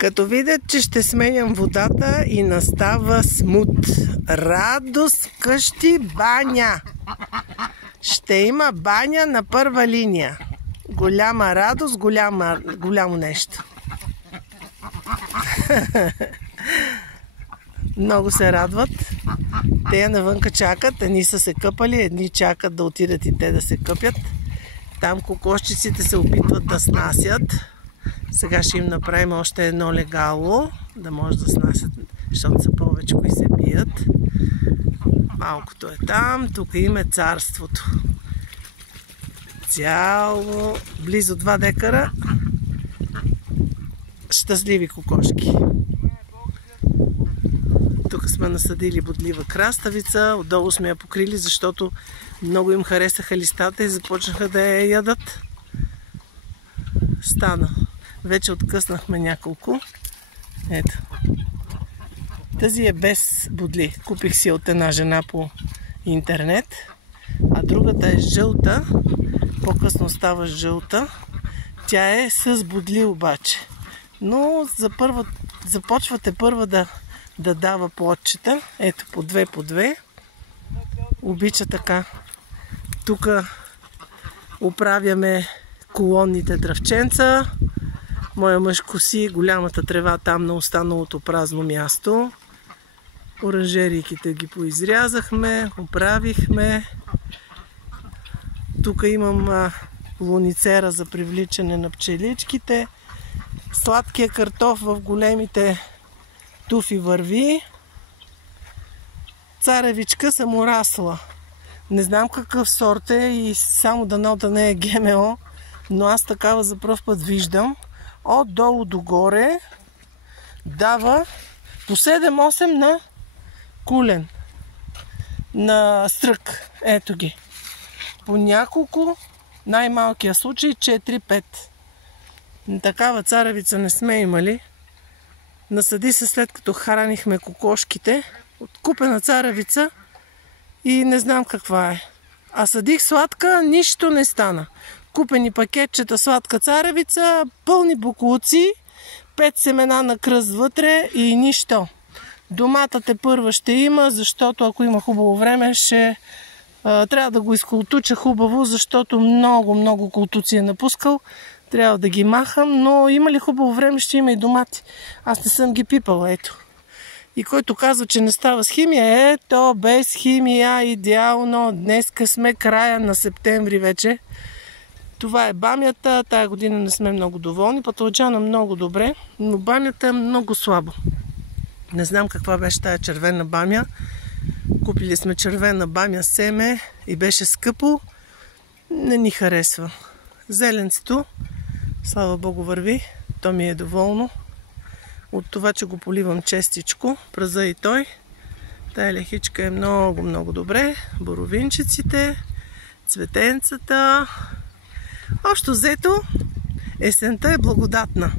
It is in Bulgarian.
Като видят, че ще сменям водата и настава смут. Радост къщи, баня. Ще има баня на първа линия. Голяма радост, голямо нещо. Много се радват. Те навънка чакат. Едни са се къпали, едни чакат да отидат и те да се къпят. Там кокошчиците се опитват да снасят. Сега ще им направим още едно легало, да може да снасят, защото са повече и се бият. Малкото е там, тук им е царството. Цяло, близо 2 декара щастливи кокошки. Тук сме насадили бодлива краставица, отдолу сме я покрили, защото много им харесаха листата и започнаха да я ядат. Стана. Вече откъснахме няколко. Ето. Тази е без бодли. Купих си от една жена по интернет. А другата е жълта. По-късно става жълта. Тя е с бодли обаче. Но започвате първа да дава плодчета. Ето по 2. Обича така. Тук оправяме колонните дръвченца. Моя мъж коси голямата трева там на останалото празно място. Оранжерийките ги поизрязахме, оправихме. Тук имам луницера за привличане на пчеличките. Сладкия картоф в големите туфи върви. Царевичка съм урасла. Не знам какъв сорт е и само дано да не е ГМО, но аз такава за пръв път виждам. Отдолу догоре дава по 7-8 на кулен, на стрък. Ето ги. По няколко, най-малкия случай 4-5. Такава царевица не сме имали. Насади се след като хранихме кокошките. Откупена царевица и не знам каква е. А садих сладка, нищо не стана. Купени пакетчета сладка царевица, пълни боклуци, 5 семена на кръст вътре и нищо. Домата тепърва ще има, защото ако има хубаво време, трябва да го изколтуча хубаво, защото много култуци е напускал. Трябва да ги махам, но има ли хубаво време, ще има и домати. Аз не съм ги пипала, ето. И който казва, че не става с химия, ето без химия, идеално. Днеска сме края на септември вече. Това е бамята. Тая година не сме много доволни. Пътълчана много добре, но бамята е много слабо. Не знам каква беше тая червена бамя. Купили сме червена бамя семе и беше скъпо. Не ни харесва. Зеленцето, слава Богу, върви. То ми е доволно. От това, че го поливам честичко. Праза и той. Тая лехичка е много добре. Боровинчиците, цветенцата. Общо взето, есента е благодатна.